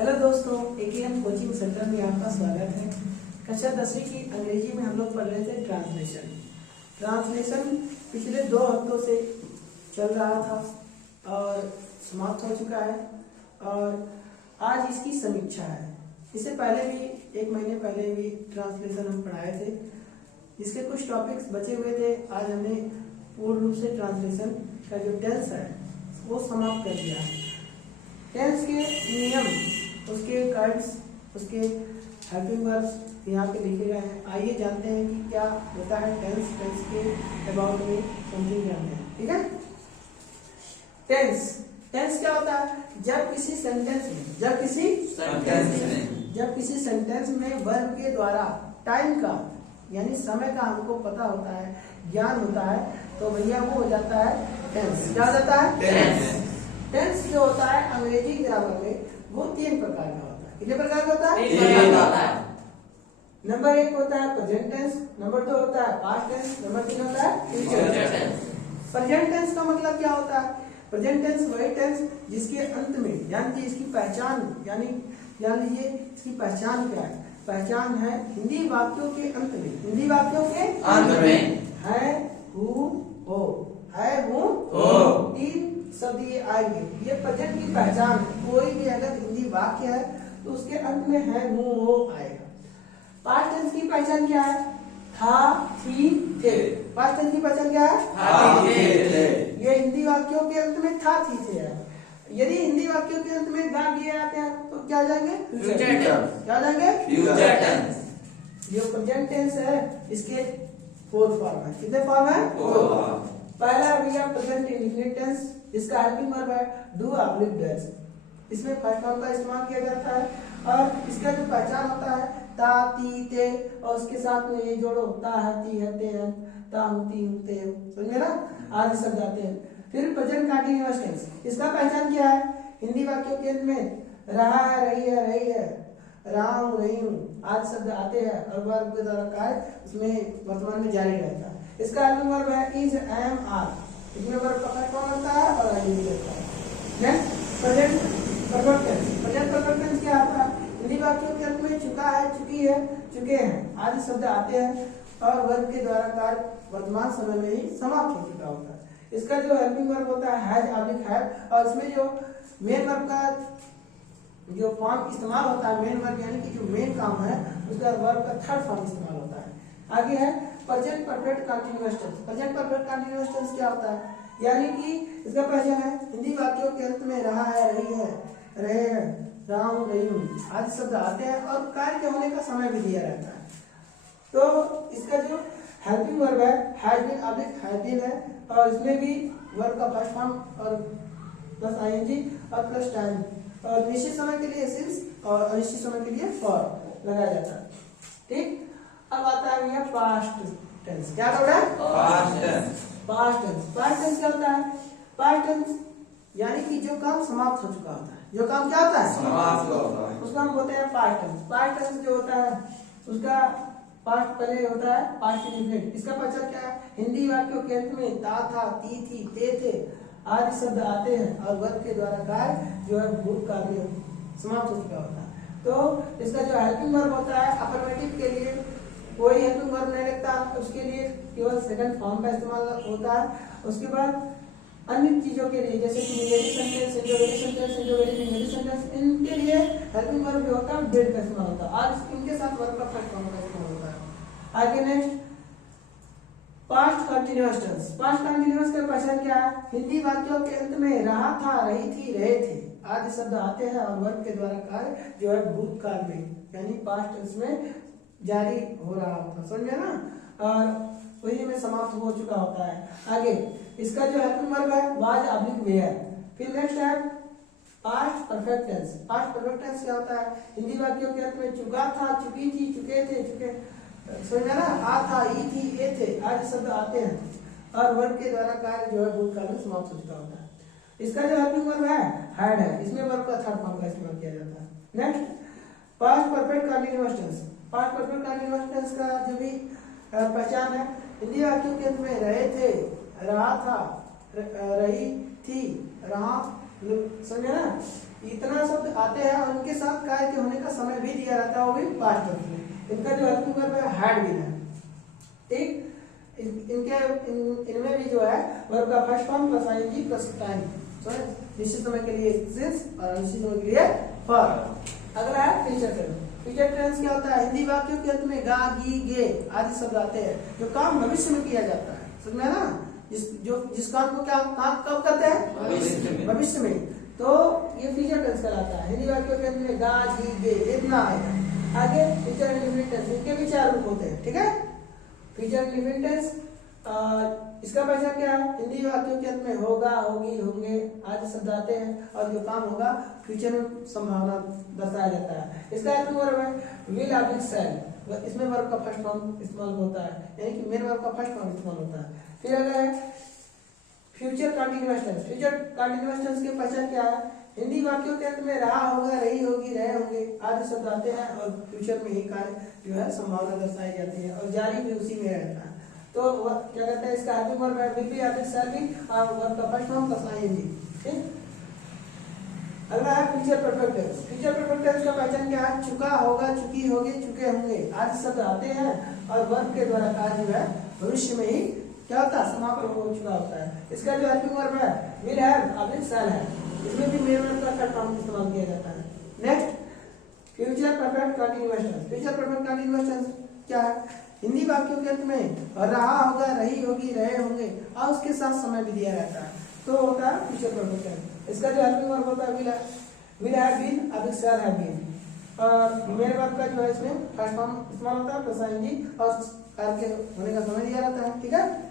Hello दोस्तों, AKM coaching centre में आपका स्वागत है। कक्षा 10वीं की अंग्रेजी में हम लोग पढ़ रहे थे ट्रांसलेशन पिछले 2 हफ्तों से चल रहा था और समाप्त हो चुका है और आज इसकी समीक्षा है। इससे पहले भी 1 महीने पहले भी ट्रांसलेशन हम पढ़ाए थे। इसके कुछ टॉपिक्स बचे हुए थे। आज हमने पूर्ण रूप से ट्रांसलेशन का जो टेंस है वो समाप्त कर दिया है। टेंस के नियम, उसके कार्ड्स, उसके हेल्पिंग वर्ब्स यहाँ पे लिखे गए हैं। आइए जानते हैं कि क्या होता है टेंस के अबाउट में समथिंग जानते हैं। ठीक है। टेंस क्या होता है? जब किसी सेंटेंस में वर्ब के द्वारा टाइम का यानी समय का हमको पता होता है, ज्ञान होता है, तो भैया वो हो जाता है टेंस। क्या हो जाता है? टेंस जो होता है अंग्रेजी ग्रामर में वो 3 प्रकार का होता है। कितने प्रकार का होता है? 3 प्रकार का होता है। नंबर 1 होता है प्रेजेंट टेंस, नंबर 2 होता है पास्ट टेंस, नंबर 3 होता है फ्यूचर टेंस। प्रेजेंट टेंस का मतलब क्या होता है? प्रेजेंट टेंस वही टेंस जिसके अंत में यानी इसकी पहचान जान लीजिए इसकी पहचान क्या है? पहचान है हिंदी वाक्यों के अंत में। हिंदी वाक्यों के अंत में है, हूँ, हो, है, हूँ, हो। 3 शब्द ये आएंगे। ये प्रेजेंट की पहचान है। कोई भी अगर हिंदी वाक्य है तो उसके अंत में है, हूँ, हो आएगा। पास्ट टेंस की पहचान क्या है? था, थी, थे। पास्ट टेंस की पहचान क्या है? था, थी, थे। ये हिंदी वाक्यों के अंत में था, थी, थे है। यदि हिंदी वाक्यों के अंत में गा दिए आते हैं तो क्या जाएंगे? Future tense. क्या जाएंगे? Future tense. जो प्रेजेंट टेंस है इसके 4 फॉर्म है। कितने फॉर्म है? 4। पहला भैया प्रेजेंट इंडेफिनिट टेंस, इसका हेल्पिंग वर्ब है डू ऑब्लिक डज। इसमें फर्स्ट फॉर्म का इस्तेमाल किया जाता है और इसका जो पहचान होता है ता, ती, ते और उसके साथ में ये जोड़ो ता है, ती है, ते है, ता हूं, ती हूं, ते हूं। समझे ना? आदि शब्द आते हैं। फिर प्रेजेंट कंटीन्यूअस टेंस, इसका पहचान क्या है? हिंदी वाक्यों के अंत में रहा है, रही है, रहा हूं, रही हूं आदि शब्द आते हैं और वर्ब के द्वारा कार्य उसमें वर्तमान में जारी रहता है। इसका हेल्पिंग वर्ब है इज, एम, आर। इसमें वर्ब का फर्स्ट फॉर्म होता है और आईएनजी होता है। Next present perfect tense. Present perfect tense क्या होता है? हिंदी वाक्यों के अंत में चुका है, चुकी है, चुके हैं आदि शब्द आते हैं और वर्ब के द्वारा कार्य वर्तमान समय में ही समाप्त हो चुका होता है। इसका जो हेल्पिंग वर्ब होता है हैज, ऑब्लिक हैव और इसमें जो मेन वर्ब का जो फॉर्म इस्तेमाल होता है, मेन वर्ब यानी कि जो मेन काम है उसका वर्ब का 3rd फॉर्म इस्तेमाल होता है। आगे है present perfect continuous tense. Present perfect continuous tense क्या होता है? यानी कि इसका पहचान है हिंदी वाक्यों के अंत में रहा है, रही है, रहे हैं, रहा हूं, रही हूं आदि शब्द आते हैं और कार्य के होने का समय भी दिया रहता है। तो इसका जो हेल्पिंग वर्ब है has been, oblique has been है और इसमें भी वर्ब का फर्स्ट फॉर्म और प्लस आईएनजी और प्लस टाइम और निश्चित समय के लिए सिंस और अनिश्चित समय के लिए फॉर लगाया जाता है। ठीक। अब आता है भैया पास्ट टेंस। क्या होता है? Past tense. पास्ट टेंस क्या होता है? पास्ट टेंस यानी कि जो काम समाप्त हो चुका होता है। जो काम क्या होता है? समाप्त होता है। उसका हम बोलते हैं पास्ट टेंस। पास्ट टेंस जो होता है उसका पास्ट पहले होता है पास्ट इंडेफिनिट। इसका पहचान क्या है? हिंदी वाक्यों के अंत में ता, था, ती, थी, ते, थे आदि शब्द आते हैं और वर्ब के द्वारा कार्य जो है भूतकाल में समाप्त हो चुका होता है। तो इसका जो हेल्पिंग वर्ब होता है अफर्मेटिव के लिए कोई हेल्पिंग वर्ब नहीं लगता, उसके लिए केवल 2nd फॉर्म का इस्तेमाल होता है। उसके बाद अन्य चीजों के लिए जैसे कि नेगेटिव सेंटेंस, इंटरोगेटिव सेंटेंस, इनके लिए हेल्पिंग वर्ब जो होता है डेड का इस्तेमाल होता है और इनके साथ वर्ब का फर्स्ट फॉर्म का इस्तेमाल होता है। आगे next past continuous tense. Past continuous का पहचान क्या है? हिंदी वाक्यों के अंत में रहा था, रही थी, रहे थे आदि शब्द आते हैं और वर्ब के द्वारा कार्य जो है भूतकाल में यानी पास्ट टेंस में जारी हो रहा होता है। समझे ना? और वही में समाप्त हो चुका होता है। आगे इसका जो हेल्पिंग वर्ब है वाज, ऑब्लिक वेयर। फिर नेक्स्ट है past perfect tense. Past perfect tense क्या होता है? हिंदी वाक्यों के अंत में चुका था, चुकी थी, चुके थे, चुके समझा ना? आ था, ई थी, ए थे आदि शब्द आते हैं और वर्ब के द्वारा कार्य जो है भूतकाल में समाप्त हो चुका होता है। इसका जो हेल्पिंग वर्ब है हैड है। इसमें वर्ब का 3rd फॉर्म का इस्तेमाल किया जाता है। Next past perfect continuous tense. Past perfect continuous tense का जो भी पहचान है हिंदी वाक्यों के अंत में रहे थे, रहा था, रही थी, रहा, समझे ना? इतना शब्द आते हैं और उनके साथ कार्य के होने का समय भी दिया रहता है, वो भी पास्ट टेंस में। इनका जो हेल्पिंग वर्ब है हैड बीन है, ठीक। इनमें भी जो है वर्ब का first form plus ING plus time, निश्चित समय के लिए सिंस और अनिश्चित समय के लिए फॉर। अगला है फ्यूचर टेंस। फ्यूचर टेंस क्या होता है? हिंदी वाक्यों के अंत में गा, गी, गे आदि शब्द आते हैं जो काम भविष्य में किया जाता है, समझ में ना? जिस काम को क्या काम कब करते हैं? भविष्य में। तो ये फ्यूचर टेंस कहलाता है। हिंदी वाक्यों के अंत में गा, गी, गे इतना आएगा। आगे फ्यूचर इंडेफिनिट टेंस, इनके भी 4 रूप होते हैं, ठीक है। फ्यूचर इंडेफिनिट टेंस इसका पहचान क्या है? हिंदी वाक्यों के अंत में होगा, होगी, होंगे आदि शब्द आते हैं और जो काम होगा फ्यूचर में संभावना दर्शाया जाता है। इसका हेल्पिंग वर्ब है विल ऑब्लिक शैल, इसमें वर्ब का फर्स्ट फॉर्म इस्तेमाल होता है, यानी कि मेन वर्ब का फर्स्ट फॉर्म इस्तेमाल होता है। फिर अगर है future continuous tense. Future continuous tense की पहचान क्या है? हिंदी वाक्यों के अंत में रहा होगा, रही होगी, रहे होंगे आदि शब्द आते हैं और फ्यूचर में ही कार्य जो है संभावना दर्शाई जाती है और जारी भी उसी में रहता है। तो क्या कहते हैं? इसका हेल्पिंग वर्ब है will be oblique shall be और वर्ब का फर्स्ट फॉर्म प्लस आईएनजी, ठीक। अगला है future perfect tense. Future perfect tense का पहचान क्या है? चुका होगा, चुकी होगी, चुके होंगे आदि शब्द आते हैं और वर्ब के द्वारा कार्य जो है भविष्य में ही क्या होता है? समाप्त हो चुका होता है। इसका जो हेल्पिंग वर्ब है विल हैव ऑब्लिक शैल है, इसमें भी मेन वर्ब का थर्ड फॉर्म इस्तेमाल किया जाता है। Next future perfect continuous tense. Future perfect continuous tense क्या है? हिंदी वाक्यों के अंत में रहा होगा, रही होगी, रहे होंगे और उसके साथ समय भी दिया रहता है, तो होता है फ्यूचर परफेक्ट टेंस। इसका जो हेल्पिंग वर्ब होता है will have been oblique shall have been और मेन वर्ब का जो है इसमें फर्स्ट फॉर्म इस्तेमाल होता है प्लस आईएनजी और कार्य के होने का समय दिया रहता है, ठीक है।